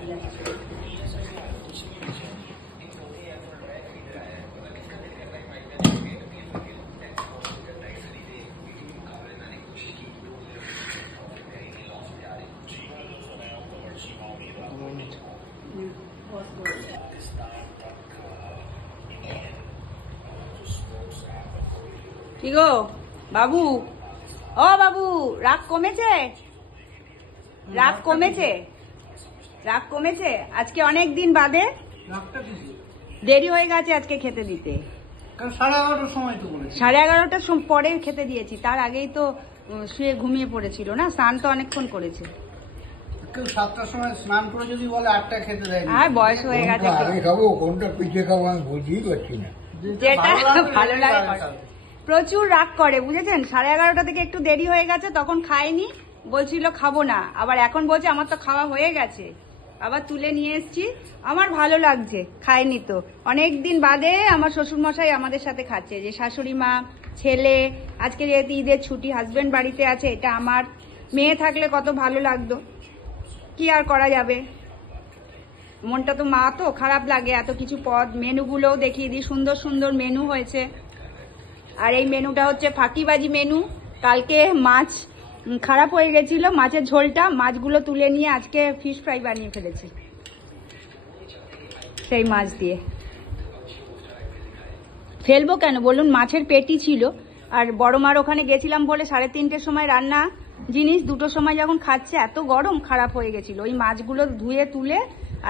কি গো বাবু, ও বাবু, রাগ কমেছে? রাগ কমেছে? রাগ কমেছে? আজকে অনেক দিন বাদে দেরি হয়ে গেছে আজকে খেতে দিতে। 11:30টার সময় তো বলেছি। 11:30টার পরে খেতে দিয়েছি, তার আগেই তো শুয়ে ঘুমিয়ে পড়েছিল না, স্নান তো অনেকক্ষণ করেছে। কেউ 7টার সময় স্নান করে যদি বলে 8টা খেতে দেয়, আর বয়স হয়ে গেছে। খাবো কোনটা পিছিয়ে খাবো আমি বুঝতেই পারছি না। যেটা ভালো লাগে। প্রচুর রাগ করে বুঝেছেন, 11:30টা থেকে একটু দেরি হয়ে গেছে, তখন খায়নি, বলছিল খাবো না, আবার এখন বলছে আমার তো খাওয়া হয়ে গেছে, আবার তুলে নিয়ে এসছি। আমার ভালো লাগছে, খায়নি তো। অনেক দিন বাদে আমার শ্বশুরমশাই আমাদের সাথে খাচ্ছে, যে শাশুড়ি মা, ছেলে, আজকে যেহেতু ঈদের ছুটি, হাজবেন্ড বাড়িতে আছে, এটা আমার মেয়ে থাকলে কত ভালো লাগতো, কি আর করা যাবে। মনটা তো মা তো খারাপ লাগে, এত কিছু পদ। মেনুগুলোও দেখিয়ে দিই, সুন্দর সুন্দর মেনু হয়েছে। আর এই মেনুটা হচ্ছে ফাঁকিবাজি মেনু। কালকে মাছ খারাপ হয়ে গেছিল, মাছের ঝোলটা, মাছগুলো তুলে নিয়ে আজকে ফিশ ফ্রাই বানিয়ে ফেলেছি সেই মাছ দিয়ে। ফেলবো কেন বলুন, মাছের পেটি ছিল। আর বড় মার ওখানে গেছিলাম বলে 3:30টার সময় রান্না জিনিস, 2টোর সময় যখন খাচ্ছে, এত গরম, খারাপ হয়ে গেছিল। ওই মাছগুলো ধুয়ে তুলে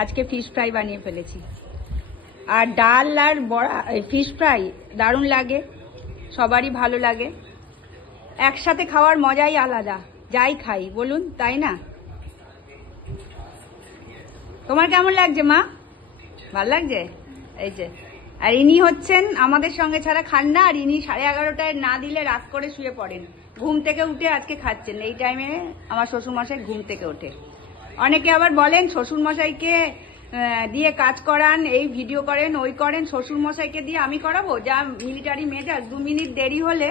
আজকে ফিশ ফ্রাই বানিয়ে ফেলেছি। আর ডাল আর বড়া, ফিশ ফ্রাই দারুণ লাগে, সবারই ভালো লাগে। একসাথে খাওয়ার মজাই আলাদা, যাই খাই বলুন, তাই না? তোমার কেমন লাগছে মা? ভাল লাগছে? এই যে, আর ইনি হচ্ছেন আমাদের সঙ্গে ছাড়া খান না, আর ইনি 11:30টায় না দিলে রাত করে শুয়ে পড়েন। ঘুম থেকে উঠে আজকে খাচ্ছেন এই টাইমে। আমার শ্বশুরমশাই ঘুম থেকে ওঠে। অনেকে আবার বলেন শ্বশুরমশাইকে দিয়ে কাজ করান, এই ভিডিও করেন, ওই করেন, শ্বশুরমশাইকে দিয়ে আমি করাবো? যা মিলিটারি মেজাজ, 2 মিনিট দেরি হলে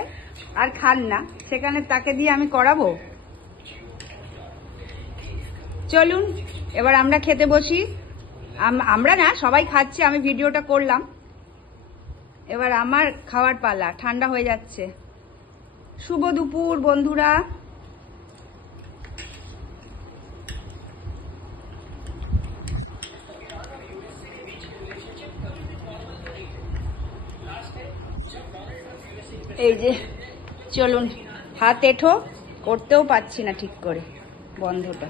আর খান না, সেখানে তাকে দিয়ে আমি করাবো? চলুন এবার আমরা খেতে বসি। আমরা না, সবাই খাচ্ছে, আমি ভিডিওটা করলাম। এবার আমার খাওয়ার পালা, ঠান্ডা হয়ে যাচ্ছে। শুভ দুপুর বন্ধুরা। এই যে চলুন, হাত এঁঠো, করতেও পারছি না ঠিক করে বন্ধটা।